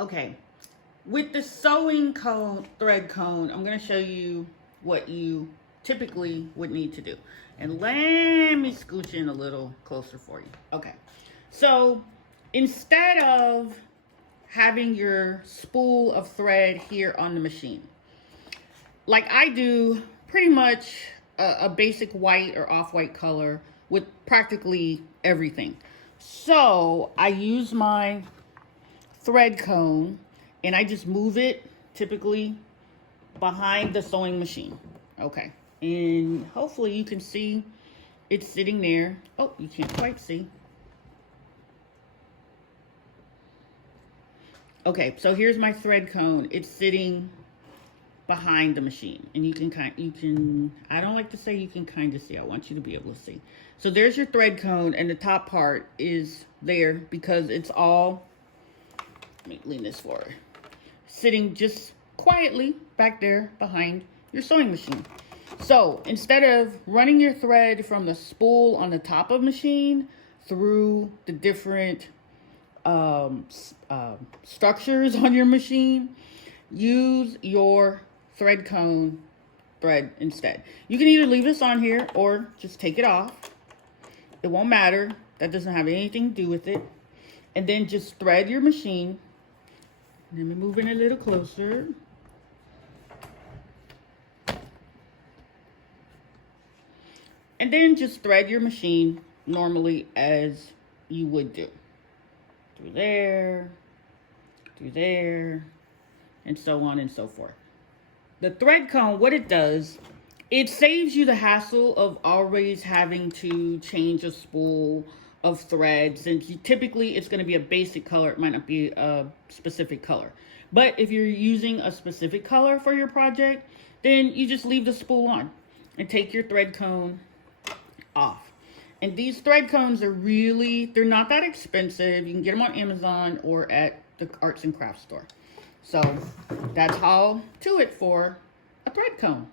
Okay, with the sewing cone, thread cone, I'm going to show you what you typically would need to do. And let me scooch in a little closer for you. Okay, so instead of having your spool of thread here on the machine, like I do, pretty much a basic white or off-white color with practically everything. So I use my thread cone and I just move it typically behind the sewing machine. Okay, and hopefully you can see it's sitting there. Oh, you can't quite see. Okay, so here's my thread cone. It's sitting behind the machine, and you can I don't like to say you can kind of see. I want you to be able to see. So there's your thread cone, and the top part is there because it's all, let me lean this forward, sitting just quietly back there behind your sewing machine. So instead of running your thread from the spool on the top of the machine through the different structures on your machine, use your thread cone thread instead. You can either leave this on here or just take it off. It won't matter. That doesn't have anything to do with it. And then just thread your machine. Let me move in a little closer. And then just thread your machine normally as you would do. Through there, and so on and so forth. The thread cone, what it does, it saves you the hassle of always having to change a spool of thread, since typically it's going to be a basic color. It might not be a specific color. But if you're using a specific color for your project, then you just leave the spool on and take your thread cone off. And these thread cones are they're not that expensive. You can get them on Amazon or at the arts and crafts store. So that's all to it for a thread cone.